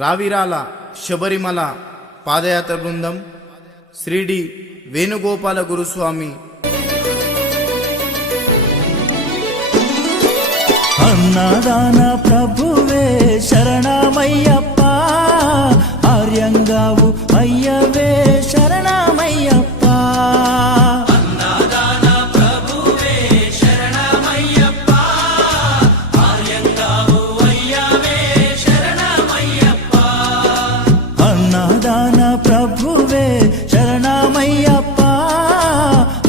రావిరాల శబరిమల పాదయాత్ర బృందం శ్రీడి వేణుగోపాల గురుస్వామి అన్నదాన ప్రభువే శరణమయ్యప్ప, ఆర్యంగావు అయ్యవే శరణమయ్యప్ప. అన్నదాన ప్రభువే శరణమయ్యప్ప, ఆర్యంగావు అయ్యవే శరణమయ్యప్ప. అన్నదాన ప్రభువే శరణమయ్యప్ప,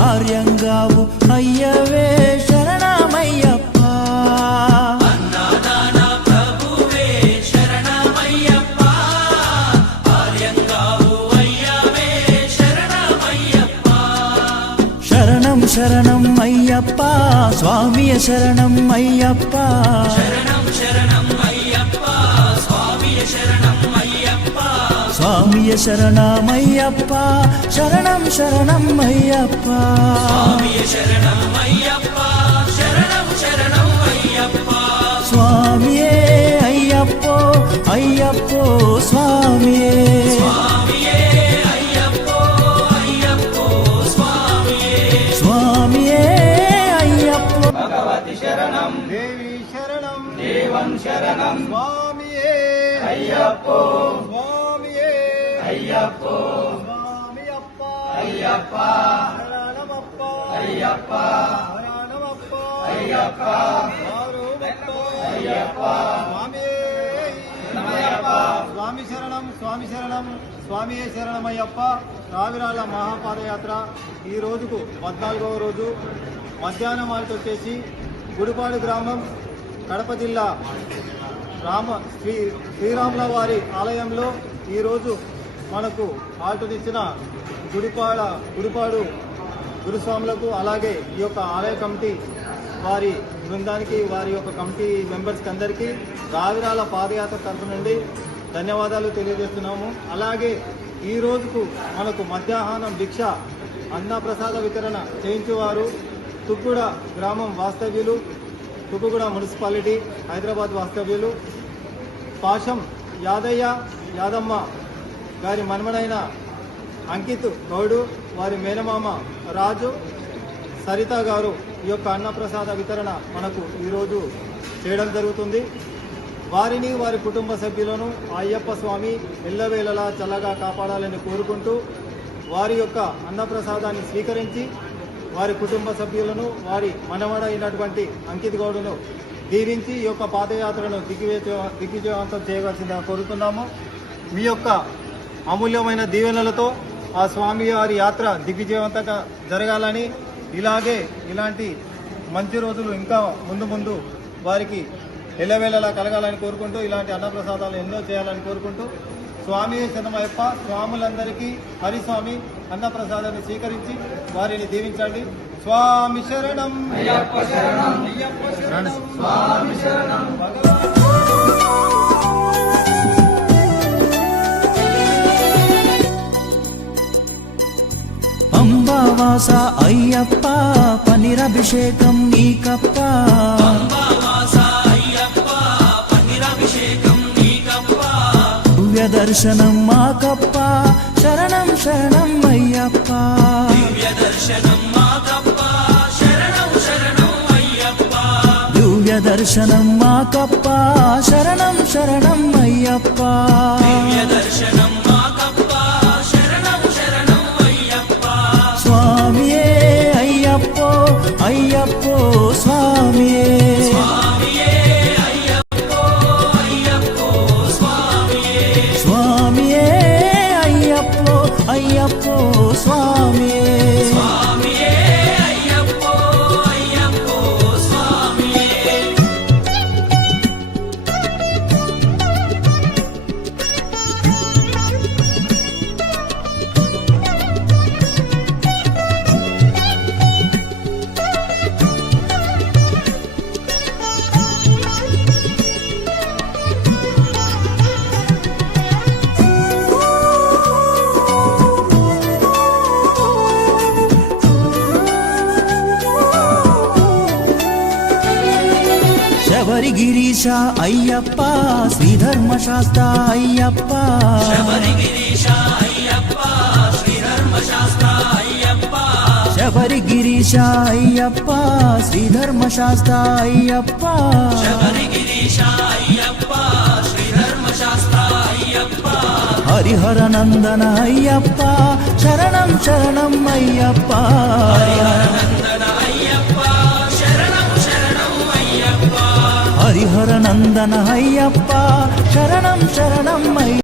ఆర్యంగావు అయ్యవే శరణమయ్యప్ప. అన్నదాన ప్రభువే శరణమయ్యప్ప, ఆర్యంగావు అయ్యవే శరణమయ్యప్ప. శరణం శరణం అయ్యప్ప, స్వామియ శరణం అయ్యప్ప. శరణం శరణం అయ్యప్ప, స్వామియ శరణం అయ్యప్ప. స్వామియ శరణమయ్యప్ప, శరణం శరణం అయ్యప్ప. స్వామియ శరణం అయ్యప్ప, శరణం శరణం అయ్యప్ప. స్వామియే అయ్యప్పో అయ్యప్పో స్వామియే. స్వామియే అయ్యప్పో అయ్యప్పో స్వామియే. స్వామియే అయ్యప్పో. భగవతి శరణం దేవి శరణం దేవం శరణం స్వామియే అయ్యప్పో స్వామియే అయ్యప్పో స్వామియప్ప అయ్యప్ప శరణమప్ప అయ్యప్ప శరణమప్ప అయ్యప్ప ఆరోమప్ప అయ్యప్ప స్వామియే శరణమయ్యప్ప. స్వామి శరణం స్వామి శరణం స్వామియే శరణమయ్యప్ప. రావిరాల మహాపాదయాత్ర ఈ రోజుకు 14వ రోజు. మధ్యాహ్నం హాల్ట్ వచ్చేసి గుడిపాడు గ్రామం, కడప జిల్లా శ్రీరాముల వారి ఆలయంలో ఈరోజు మనకు హాల్టునిచ్చిన గుడిపాడు గురుస్వాములకు, అలాగే ఈ యొక్క ఆలయ కమిటీ వారి బృందానికి, వారి యొక్క కమిటీ మెంబర్స్కి అందరికీ రావిరాల పాదయాత్ర తరఫు నుండి ధన్యవాదాలు తెలియజేస్తున్నాము. అలాగే ఈ రోజుకు మనకు మధ్యాహ్నం భిక్ష అన్నప్రసాద వితరణ చేయించేవారు తుక్కుగూడ గ్రామం వాస్తవ్యులు, తుక్కుగూడ మున్సిపాలిటీ హైదరాబాద్ వాస్తవ్యులు పాశం యాదమ్మ గారి మనమడైన అంకిత్ గౌడు, వారి మేనమామ రాజు, సరిత గారు ఈ యొక్క అన్నప్రసాద వితరణ మనకు ఈరోజు చేయడం జరుగుతుంది. వారిని, వారి కుటుంబ సభ్యులను అయ్యప్ప స్వామి ఎల్లవేళలా చల్లగా కాపాడాలని కోరుకుంటూ, వారి యొక్క అన్నప్రసాదాన్ని స్వీకరించి వారి కుటుంబ సభ్యులను, వారి మనవడైనటువంటి అంకిత్ గౌడును దీవించి ఈ యొక్క పాదయాత్రను దిగ్విజయవంతం చేయవలసిందిగా కోరుతున్నాము. మీ యొక్క అమూల్యమైన దీవెనలతో ఆ స్వామి వారి యాత్ర దిగ్విజయవంతంగా జరగాలని, ఇలాంటి మంచి రోజులు ఇంకా ముందు వారికి ఎల్లవేళలా కలగాలని కోరుకుంటూ, ఇలాంటి అన్నప్రసాదాలు ఎన్నో చేయాలని కోరుకుంటూ, స్వామి శరణమయ్యప్ప. స్వాములందరికీ హరిస్వామి అన్నప్రసాదాన్ని స్వీకరించి వారిని దీవించండి. స్వామి శరణం అయ్యప్ప శరణం అయ్యప్ప శరణం స్వామి శరణం. అంబావాస అయ్యప్ప, పనిరభిషేకం నీకప్ప. అంబావాస అయ్యప్ప, పన్నీరాభిషేకం నీకప్ప. దివ్య దర్శనం మాకప్ప, శరణం శరణం అయ్యప్ప. దివ్య దర్శనం మాకప్ప, శరణం శరణం అయ్యప్ప. దివ్య దర్శనం మాకప్ప, శరణం శరణం అయ్యప్ప. దివ్య దర్శనం మాకప్ప, శరణం శరణం అయ్యప్ప. స్వామియే అయ్యప్పో అయ్యప్పో స్వామియే. స్వామియే అయ్యప్పో అయ్యప్పో స్వామియే. స్వామియే అయ్యప్పో అయ్యప్పో స్వామియే. స్వామియే అయ్యప్పో అయ్యప్పో స్వామియే. శబరిగిరీశ అయ్యప్ప శ్రీధర్మశాస్త్ర అయ్యప్ప శబరిగిరీశ అయ్యప్ప శ్రీధర్మశాస్త్ర అయ్యప్ప శబరిగిరీశ అయ్యప్ప శ్రీధర్మశాస్త్ర అయ్యప్ప శబరిగిరీశ అయ్యప్ప శ్రీధర్మశాస్త్ర అయ్యప్ప హరిహర నందన అయ్యప్ప శరణం శరణం అయ్యప్ప నందన అయ్యప్ప శరణం శరణం అయ్యప్ప హరిహర నందన అయ్యప్ప శరణం శరణం అయ్యప్ప